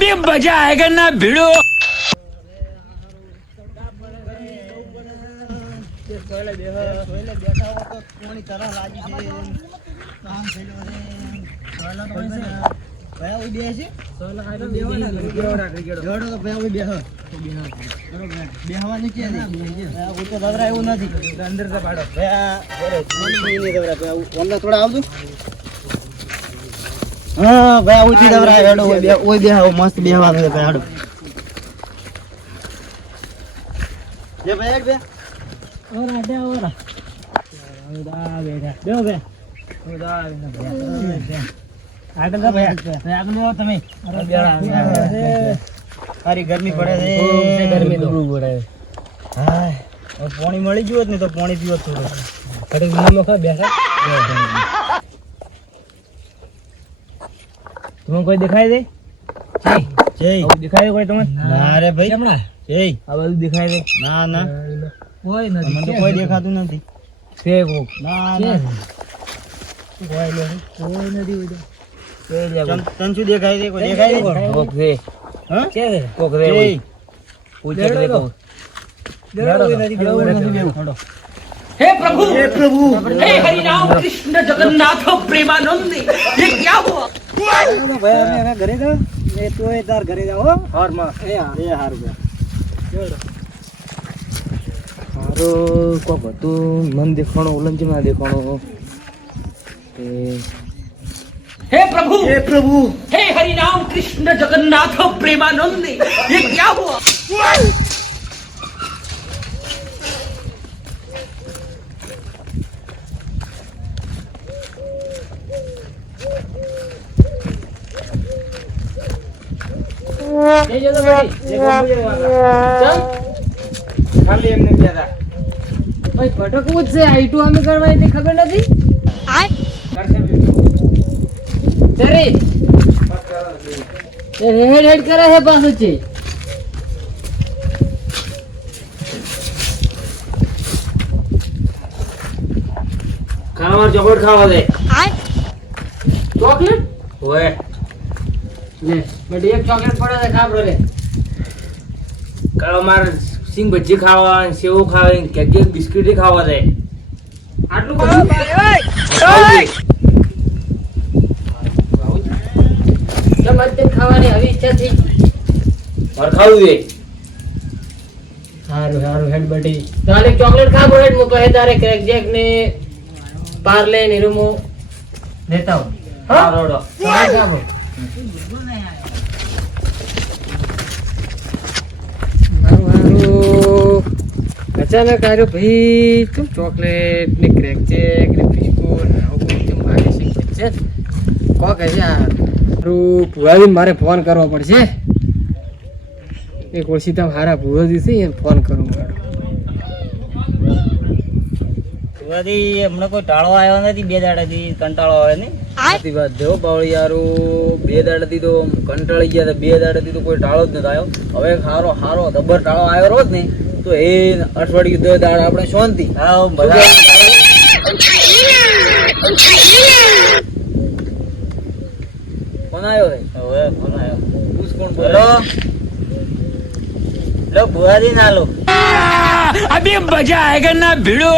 अभी मजा आएगा ना भिड़ो। હા ભાઈ ઉઠી દવરાય હેડો ઓય બેહાવ મસ્ત બેહવાનું છે ભાઈ હેડો જે ભાઈ એક બે ઓરા બે ઓરા ઓરા બેઠા બેહો બે ઓરા આગળ જા ભાઈ આગળ લો તમે સારી ગરમી પડે છે ગરમી તો પડે હા પાણી મળી ગયું ને તો પાણી પીવો થોડું ઘડી ઊંઘમાં ખા બેઠા तुम्हें कोई दिखाई दे जय दिखाई दे कोई तुम्हें ना रे भाई हमણાં જય આ બધું દિખાય દે ના ના કોઈ નથી મને તો કોઈ દેખાતું નથી છે કોક ના ના કોઈ નથી હોય તો તન શું દેખાય દે કોઈ દેખાય દે કોક છે હા છે કોક રે પૂછે રે કોક કોઈ નથી દેખાતું हे प्रभु हे हरि राम कृष्ण जगन्नाथ प्रेमानंद ये क्या हुआ ભાઈ અમે ઘરે જાવ એ તોય તાર ઘરે જાવ હો હાર માં એ હાર બે હારો કોક હતું મન દેખાણો ઉલંજી માં દેખાણો हे प्रभु हे हरि राम कृष्ण जगन्नाथ प्रेमानंद ये क्या हुआ ખાલી એમને ગયા ભાઈ ફટકવું જ છે આઈટુ અમે કરવા તે ખબર નથી ચરે હેડ હેડ કરે છે પાછું છે ખાવા ચોકલેટ ખાવા દે ચોકલેટ ઓય લે બટ એક ચોકલેટ પડે છે ખાબરો રે કાળો માર સિંગ ભજી ખાવા સેવ ખાવા કેક બિસ્કિટ ખાવા દે આટલું ખાવા જમતે ખાવાની આવી ઈચ્છા થઈ માર ખાવું દે હારું હારું હેડ બડી તારે ચોકલેટ ખાબો હેડ મો કહે તારે ક્રેક જેક ને પાર્લે ને રૂમો લેતા હો હા રોડો ખાબો અચાનક આવ્યો ભાઈ તું ચોકલેટ ને ક્રેક ચેક ને બિસ્કુટ ને આવું બધું માગે છે કોક હશે ભુવાજી મારે ફોન કરવો પડશે એક ઓળખીતા હારા ભુવાજી છે એને ફોન કરવો મારો ભુવાજી હમણાં કોઈ ટાળો આવ્યો નથી બે દાડાથી કંટાળો આવે ને સાચી વાત છે હો બાવળી યારો બે દાડાથી તો કંટાળી ગયા હતા બે દાડાથી તો કોઈ ટાળો જ નથી આવ્યો હવે હારો હારો જબર ટાળો આવ્યો રોજ ને તો એ અઠવાડિયું દો દાડા આપણે શાંતિ હા બધા ફોન આવ્યો રે હવે ફોન આવ્યો પૂછ કોણ બોલો લો ભુવાજી ના લો अभी मजा आएगा ना भिड़ो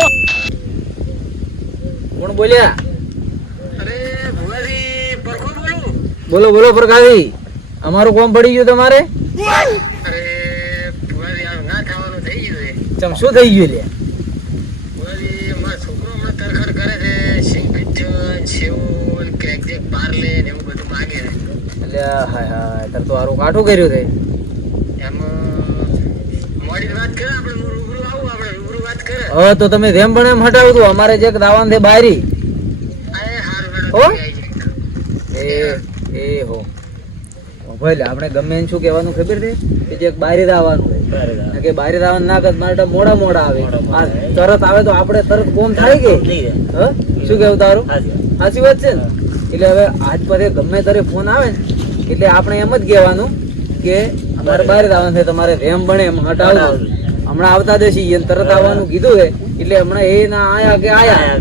કોણ બોલ્યા अरे भुवाजी परखो बोलो બોલો બોલો પ્રકાશી અમારું કોમ પડી ગયું તમારે अरे भुवाजी આ ના ખાવાનું થઈ ગયું છે ચમ શું થઈ ગયું લે ભુવાજી મારો છોકરો હમણાં તરખર કરે છે સિંગ ભજન સેવ ક્રેક જેક પાર્લે ને એવું બધું માંગે છે એટલે હાય હાય તાર તો હારું કાઠું કર્યું છે એમાં મોડી વાત કરે આપણે રૂબરૂ આવું આપણે રૂબરૂ વાત કરે હવે તો તમે જેમ પણ એમ હટાવી દો અમારે જે દાવાન છે બારી અરે હારું હો? એ એ હો ભાઈ આપણે ગમે એને શું કહેવાનું ખબર છે કે જે બારી દાવાનું કે બારી દાવાનું ના કર મારે મોડા મોડા આવે આ તરત આવે તો આપણે તરત કોમ થાય કે હ શું કેવું તારું સાચી વાત છે ને એટલે હવે આજ પછી ગમે તારે ફોન આવે ને એટલે આપણે એમ જ કહેવાનું કે અમારે બારી દાવાનું છે તમારે રેમ બને એમ હટાવવું હમણાં આવતા દેશી એને તરત આવવાનું કીધું છે એટલે હમણાં એ ના આયા કે આયા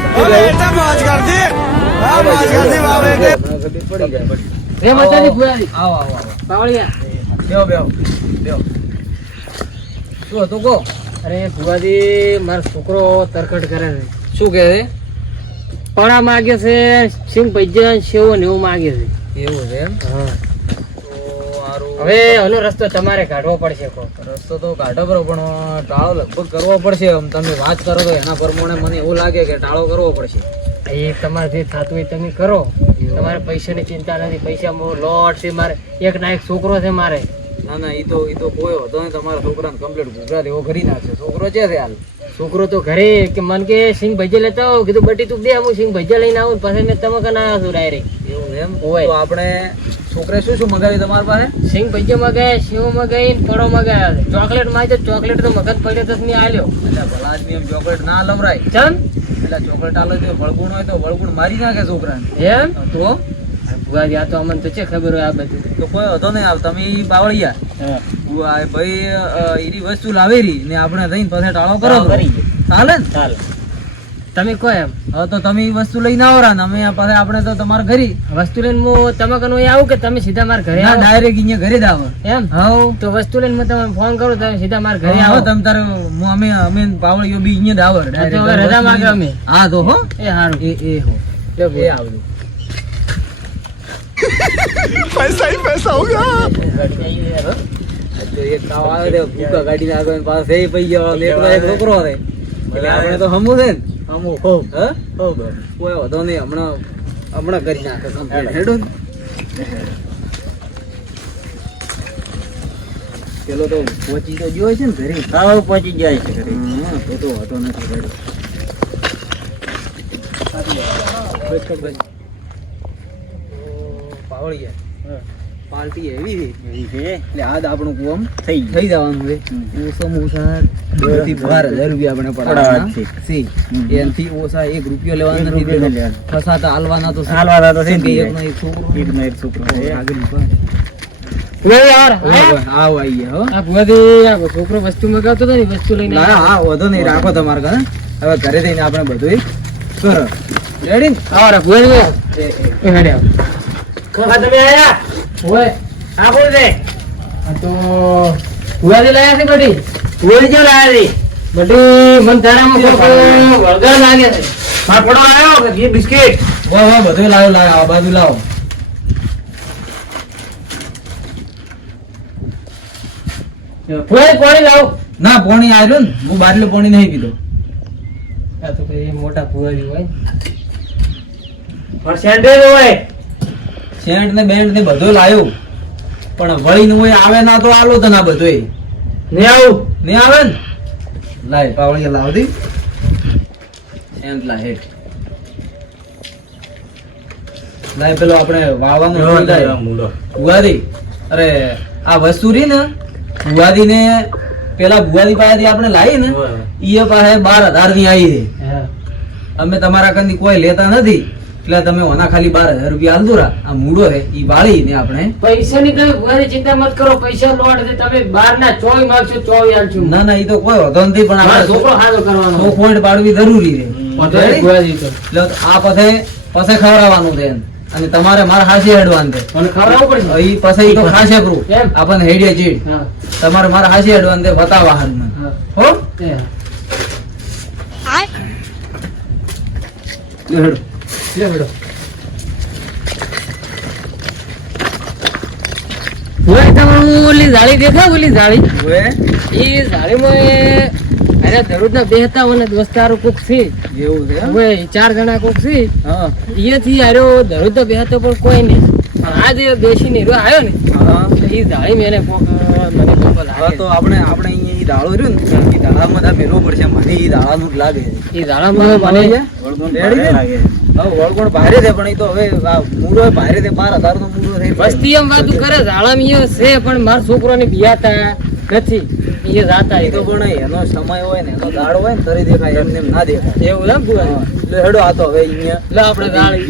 રે મજાની ભુવાજી આવો આવો આવો પાવળિયા બેહો શું હતું કહો? અરે ભુવાજી મારો છોકરો તરકટ કરે છે. શું કહે છે? પણા માગે છે, સિંગ ભજીયા સેવો ને એવું માગે છે. એવું છે એમ? હા. તો હારું. હવે એનો રસ્તો તમારે કાઢવો પડશે. રસ્તો તો કાઢો બરો, પણ ટાળો લગભગ કરવો પડશે. આમ તમે વાત કરો તો એના પ્રમાણે મને એવું લાગે કે ટાળો કરવો પડશે. એ તમારે જે થતું હોય તમે કરો. તમારે પૈસાની ચિંતા નથી. પૈસા લોટ છે મારે. એક ના એક છોકરો છે મારે. ના ના, ઈ તો કોઈ હતો ને, તમારા છોકરાને કમ્પ્લીટ ગુજરાત એવો કરી નાખશે. છોકરો છે હાલ? છોકરો તો ઘરે કે મન કે સિંગ ભજીયા લેતા આવો. કીધું બટી તું દે, હું સિંગ ભજીયા લઈને આવું. પછી મેં તમે કને આવ્યો છું ડાયરેક્ટ. એવું એમ? હોય. તો આપણે છોકરે શું શું મગાવ્યું તમારી પાસે? સિંગ ભજીયા મગાય, સેવ મગાઈ, પડો મગાયા. ચોકલેટ માં ચોકલેટ તો મગજ પડ્યો તો મેં આલ્યો. એટલે ભલા આદમી એમ ચોકલેટ ના લવરાય. ચમ એટલે ચોકલેટ આલે તો વળગુણ હોય તો વળગુણ મારી નાખે છોકરાને. એમ તો ભુવાજી આ તો અમને તો છે ખબર હોય આ બધું. તો કોઈ હતો નહીં. હાલ તમે ઈ બાવળિયા ભાઈ એની વસ્તુ લાવેરી ને આપણે જઈને પછી ટાળો કરો તો ચાલે ને? ચાલ તમે કહો એમ. હા તો તમે ઈ વસ્તુ લઈને આવો રા ને અમે પાસે આપણે તો તમારા ઘરે વસ્તુ લઈને હું તમે કનો આવું કે તમે સીધા મારા ઘરે આવો? ડાયરેક્ટ અહીંયા ઘરે જ આવો. એમ હાઉ તો વસ્તુ લઈને હું તમને ફોન કરું, તમે સીધા મારા ઘરે ઘરે આવો. આવો તમે તારે અમે બાવળીઓ બી અહીંયા જ આવો હા, તો હવે રજા માંગે અમે. હા તો હો એ હારું. એ હો લ્યો એ ભુવા. આવજો. તો એક કાવ આવે તે ભૂકા કાઢીને આગળ પાસે એ પૈ ગયો ને એકલો એક છોકરો છે. એટલે આપણે તો હમું છે ને હમું હો કોઈ વધો નહીં. હમણાં કરી નાખે complete. હેડો ને. પેલો તો પહોંચી તો ગયો છે ને ઘરે? હા પહોંચી જાય છે ઘરે. હા, તો હતો નથી હેડો. પાવળિયા પાર્ટી એવી છે એટલે આજ આપણું કોમ થઈ જવાનું છે. ઓછામાં ઓછા 10 થી 12,000 રૂપિયા આપણે પડાવવાના છે. એનાથી ઓછા 1 રૂપિયો લેવાનો નથી. ફસાતા હાલવાના તો છે. કેમ કે એકનો એક છોકરો આગળ ઉભા રહે. આવો આવીએ હો. આ ભુવાજી આ છોકરો વસ્તુ મગાવતો હતો ને વસ્તુ લઈને ના હા વધો નહીં, રાખો તમારે ઘરે. હવે ઘરે જઈને આપણે બધું કરો. રેડી? આવો ભુવાજી. એ હેડે આવો. તમે આયા ઓય આ કોણ છે? આ તો ભુવાજી લાયા છે બડી. ભુવાજી જો લાયા છે બડી. મન તારામાં વળગા લાગે છે. પાપડો આવ્યો કે ઘી બિસ્કિટ? વાહ બધું લાવો આ બાજુ લાવો. ભુવાજી પાણી લાવો. ના પાણી આવ્યું ને, હું બાટલો પાણી નહીં પીતો. આ તો કઈ મોટા ભુવાજી હોય. પણ સેન્ડેજ હોય, સેન્ટ ને બેન્ટ ને બધું લાવ્યું, પણ વળી નું આવે ના તો આલો તો ના બધું નહીં આવું નહીં આવે ને. લાય પાવળી લાવ દી. સેન્ટ લાય હેઠ. લાય પેલો આપણે વાવવાનું ભુવાદી. અરે આ વસ્તુ રહી ને ભુવાદી ને પેલા ભુવાદી પાસેથી આપણે લાવી ને ઈ પાસે 12,000 ની આવી છે. અમે તમારા કંદી કોઈ લેતા નથી એટલે તમે ઓના ખાલી 12,000 રૂપિયા હાલતું રા. આ મૂળો છે ઈ વાળી ને આપણે પૈસા ની તમે ભુવાજી ચિંતા મત કરો. પૈસા લોટ છે તમે 12 ના 24 માંગશો 24 આલશું. ના ના ઈ તો કોઈ વધો નથી, પણ મારો આપણે છોકરો હાજો કરવાનો. 100 પોઈન્ટ પાડવી જરૂરી છે. ભુવાજી તો એટલે આ પાસે ખવડાવવાનું છે અને તમારે મારા હાસી હેડવાનું છે. મને ખવડાવવું પડશે. ઈ પાસે ઈ તો ખાસે પ્રૂફ કેમ? આપણને હેડીએ ચીડ. હા તમારે મારા હાસી હેડવાનું છે બતાવવા હારું. હા હો એ હેડો. લે બેડો. ભુવાજી તમે ઓલી જાળી દેખાવ? ઓલી જાળી ઓએ એ જાળીમાં અરે દરરોજના બે હતા મને દોસ્તારો કોક છે. એવું છે એમ? હવે 4 જણા કોક છે. હા અહીંયાથી આર્યો દરરોજના બે હતો પણ કોઈ નહીં. પણ આજે બેસીને હીરો આવ્યો ને હા. એ જાળી મેને કોક મને કોક હા લાગે. તો આપણે અહીંયા ઈ દાળો રહ્યો ને ઈ દાળામાં તો મેલવું પડશે. મને ઈ દાળાનું જ લાગે છે. એ જાળામાં મને વળગુણ ભારે છે. હા વળગુણ ભારે છે, પણ ઈ તો હવે આ મૂળો ભારે છે. 12,000 નો મૂળો છે. વસ્તી એમ વાતું કરે જાળામાં ઈ છે પણ મારા છોકરાને બિયાતા નથી. એ જાતા ઈ તો પણ એનો સમય હોય ને એનો દાડો હોય ને તરી દેખાય, એમને એમ ના દેખાય. એવું એમ ભુવાજી? હા. એટલે હેડો આ તો હવે અહીંયા લે આપણે જાળી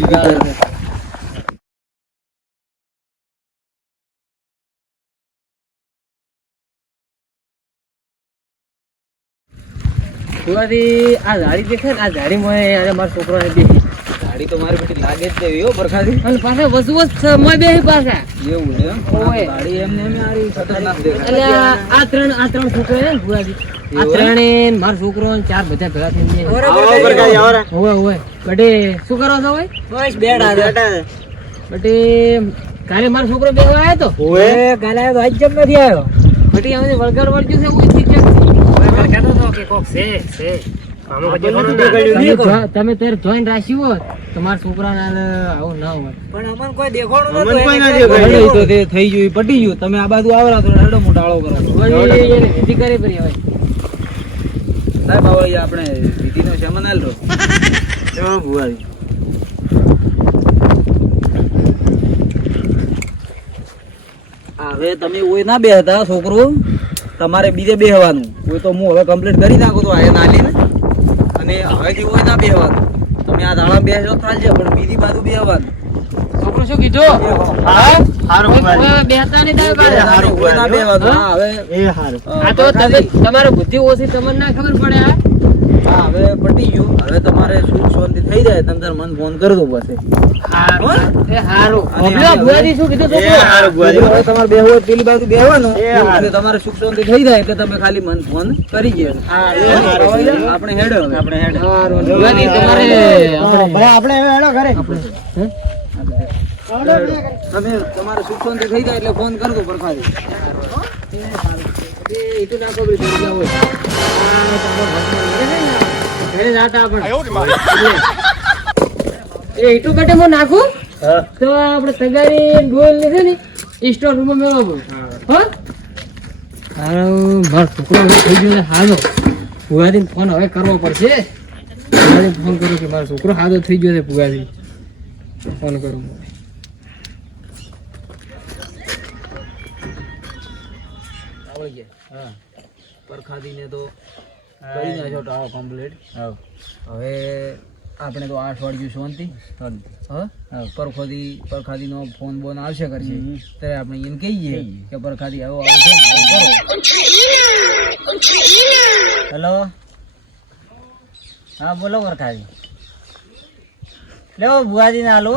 ભુવાજી આ જાળી દેખાય ને આ જાળીમાં મારા છોકરાને દેખી ગાડી તો મારી બેટી લાગે જ દેવી હો પરખાથી. અને પાછા વસવસ મોય બેહી પાછા એવું છે એમ? ઓય. ગાડી એમને એમ આરી ખતરનાક દેખાય. એટલે આ ત્રણ છોકરા છે ને ભુવાજી આ ત્રણે ને મારો છોકરો ને ચાર બધા ભેગા થઈને ઓય બટે શું કરો છો ભાઈ બસ બેઠા બટે કાલે મારો છોકરો બેહવા આવ્યો તો કાલે આવ્યો તો આજ કેમ નથી આવ્યો? બટે અમે વળગર વળગ્યું છે ઓય થી કેમ તમે ત્યારે જોઈન રાખ્યું હોત તો મારા છોકરાને આવું ના હોય પણ અમને કોઈ દેખાણું નતું. એ તો તે થઈ ગયું, એ પટી ગયું. તમે આ બાજુ આવરા તો એડો મોટાળો કરો છો. ઓય એને વિધિ કરી પડી હવે સાહેબ હવે એ આપણે વિધિનો સામાન આલ દો. ચલો ભુવાજી. હવે તમે ઓય ના બેહતા છોકરો, તમારે બીજે બેહવાનું. કોઈ તો હું હવે કમ્પ્લીટ કરી નાખું તો આ નાલી ને, અને હવેથી ઓય ના બેહવાનું. તમે આ દાડા બેસો ચાલશે, પણ બીજી બાજુ બેહવાનું. છોકરો શું કીધું બેહતા નહીં થાય કાલે. ઓય ના બેહવાનું. હા હવે આ તો તમારે બુદ્ધિ ઓછી તમને ના ખબર પડે હા હવે પટી ગયું. હવે તમારે સુખ શાંતિ થઈ જાય તમે તાર મન ફોન કરી દો પછી. ભુવાજી શું કીધું છોકરો હવે તમારે બેહવું હોય પેલી બાજુ બેહવાનું, એટલે તમારે સુખ શાંતિ થઈ જાય એટલે તમે ખાલી મન ફોન કરી ગયા. આપણે હેડો હવે. ભુવાજી તમારે તમે તમારે સુખ શાંતિ થઈ જાય એટલે ફોન કરી દો પરખાથી. એટલું કટે હું નાખું તો આપણે તગારી ડોલ ને છે ને સ્ટોર રૂમ માં મેળવવું. મારો છોકરો હવે થઈ ગયો છે હાલો. ભુવાજી ફોન હવે કરવો પડશે. ભુવાજી ફોન કરો કે મારો છોકરો હાજો થઈ ગયો છે. ભુવાજી ફોન કરું. પરખાદીને તો કરી નાખ્યો ટાળો કમ્પ્લીટ. હવે આપણે તો 8 વાગ્યું શાંતિ. પરખાદીનો ફોન બોન આવશે કરશે ત્યારે આપણે એને કહીએ કે પરખાદી આવો આવે છે ને આવું કરો. હેલો, હા બોલો પરખાદી. લેવો ભુવાજી ને હાલો.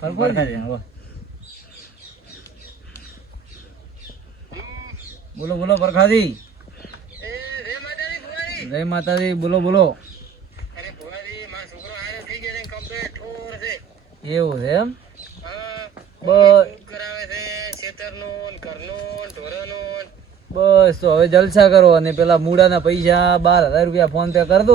પરખાદી હાલો. બોલો બોલો પરખાદી. જય માતાજી. બોલો બોલો. એવું છે એમ? બસ તો હવે જલસા કરો અને પેલા મૂડાના પૈસા 12,000 રૂપિયા ફોન પે કરી દો.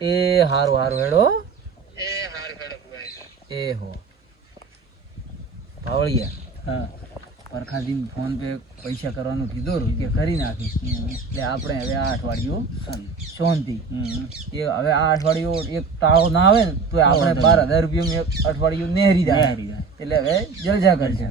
એ હારું હારું હેડો. એ હો પાવળિયા. હા, પરખાદી ફોન પે પૈસા કરવાનું કીધું કે કરી નાખી. એટલે આપણે હવે આ અઠવાડિયું શાંતિ. એ હવે આ અઠવાડિયું એક તાળો ના આવે ને તો આપણે 12,000 રૂપિયા એક અઠવાડિયું નેહરી જાય. એટલે હવે જલસા કરશે.